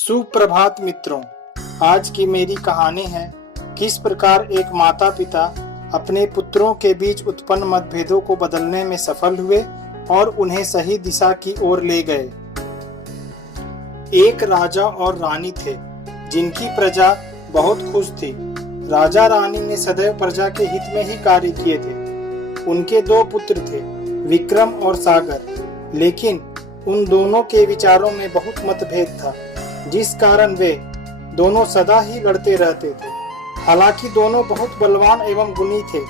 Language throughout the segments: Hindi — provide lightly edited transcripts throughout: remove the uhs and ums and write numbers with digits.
सुप्रभात मित्रों, आज की मेरी कहानी है किस प्रकार एक माता पिता अपने पुत्रों के बीच उत्पन्न मतभेदों को बदलने में सफल हुए और उन्हें सही दिशा की ओर ले गए। एक राजा और रानी थे जिनकी प्रजा बहुत खुश थी। राजा रानी ने सदैव प्रजा के हित में ही कार्य किए थे। उनके दो पुत्र थे, विक्रम और सागर, लेकिन उन दोनों के विचारों में बहुत मतभेद था, जिस कारण वे दोनों सदा ही लड़ते रहते थे। हालांकि दोनों बहुत बलवान एवं गुणी थे,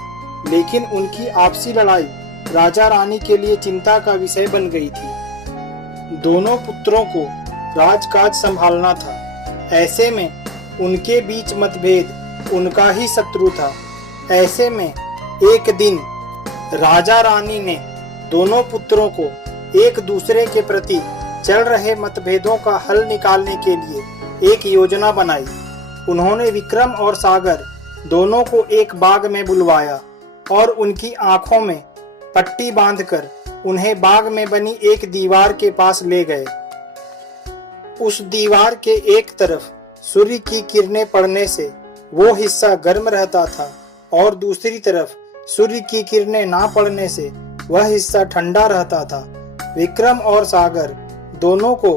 लेकिन उनकी आपसी लड़ाई राजा रानी के लिए चिंता का विषय बन गई थी। दोनों पुत्रों को राजकाज संभालना था। ऐसे में उनके बीच मतभेद उनका ही शत्रु था। ऐसे में एक दिन राजा रानी ने दोनों पुत्रों को एक दूसरे के प्रति चल रहे मतभेदों का हल निकालने के लिए एक योजना बनाई। उन्होंने विक्रम और सागर दोनों को एक बाग में बुलवाया और उनकी आंखों में पट्टी बांधकर उन्हें बाग में बनी एक दीवार के पास ले गए। उस दीवार के एक तरफ सूर्य की किरणें पड़ने से वो हिस्सा गर्म रहता था और दूसरी तरफ सूर्य की किरणें ना पड़ने से वह हिस्सा ठंडा रहता था। विक्रम और सागर दोनों को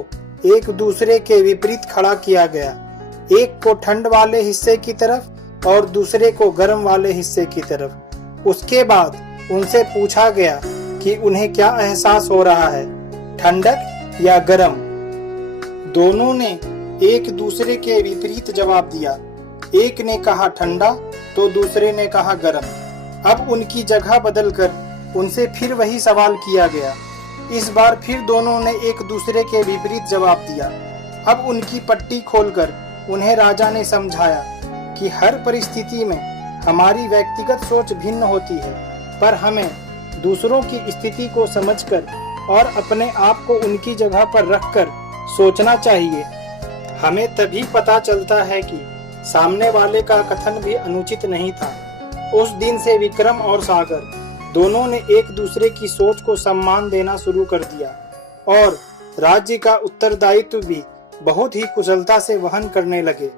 एक दूसरे के विपरीत खड़ा किया गया, एक को ठंड वाले हिस्से की तरफ और दूसरे को गर्म वाले हिस्से की तरफ। उसके बाद उनसे पूछा गया कि उन्हें क्या एहसास हो रहा है, ठंडक या गर्म। दोनों ने एक दूसरे के विपरीत जवाब दिया। एक ने कहा ठंडा तो दूसरे ने कहा गर्म। अब उनकी जगह बदलकर उनसे फिर वही सवाल किया गया। इस बार फिर दोनों ने एक दूसरे के विपरीत जवाब दिया। अब उनकी पट्टी खोलकर उन्हें राजा ने समझाया कि हर परिस्थिति में हमारी व्यक्तिगत सोच भिन्न होती है, पर हमें दूसरों की स्थिति को समझकर और अपने आप को उनकी जगह पर रखकर सोचना चाहिए। हमें तभी पता चलता है कि सामने वाले का कथन भी अनुचित नहीं था। उस दिन से विक्रम और सागर दोनों ने एक दूसरे की सोच को सम्मान देना शुरू कर दिया और राज्य का उत्तरदायित्व भी बहुत ही कुशलता से वहन करने लगे।